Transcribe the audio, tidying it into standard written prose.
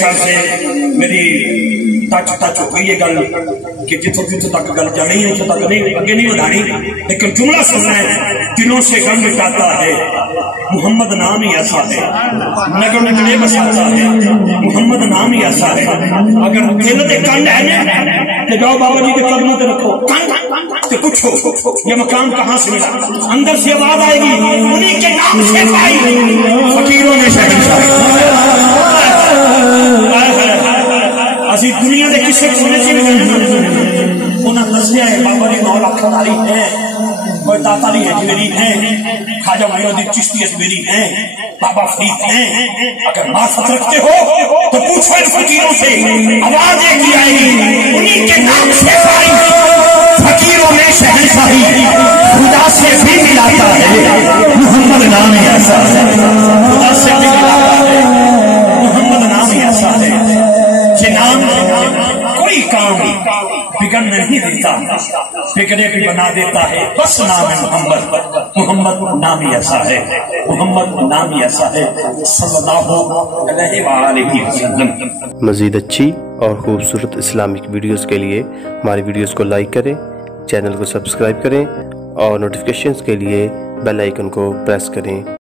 سال سے میری ٹچ ہو گئی ہے گل کہ جتوں تک گل چلی ہے اتوں تک نہیں اگے نہیں بڑھانی، لیکن جملہ سننا ہے، دلوں سے غم مٹاتا ہے محمد نام ہی ایسا ہے، نگر نگڑے بساتا ہے محمد نام ہی ایسا ہے۔ اگر دل دے کن ہے تو جاؤ بابا جی کے قدموں تے رکھو کہ پوچھو یہ مقام کہاں سے ملا، اندر سے آواز آئے گی انہیں کے نام سے پائی فقیروں نے شہنشاہی۔ اسی دنیا دے کسے سنے سے انہاں دسیا ہے بابا جی 9 لاکھ داری ہے، کوئی داتا علی حجویری ہے، خواجہ معین الدین چشتی حجویری ہے، بابا فرید ہیں۔ اگر معرفت رکھتے ہو تو پوچھو ان فقیروں سے، آواز ایک ہی آئے گی انہیں کے نام سے پائی فقیروں میں شہنشاہی، خدا سے بھی ملاتا ہے محمد نام ہی ایسا ہے، خدا سے بھی ملاتا ہے محمد نام ہی ایسا ہے۔ یہ نام کوئی کام بگڑنے نہیں دیتا، بگڑے بھی بنا دیتا ہے، بس نام ہے محمد، محمد نام ہی ایسا ہے، محمد نام ہی ایسا ہے صلی اللہ علیہ وآلہ وسلم۔ مزید اچھی اور خوبصورت اسلامک ویڈیوز کے لیے ہماری ویڈیوز کو لائک کریں، چینل کو سبسکرائب کریں اور نوٹیفیکیشنز کے لیے بیل آئیکن کو پریس کریں۔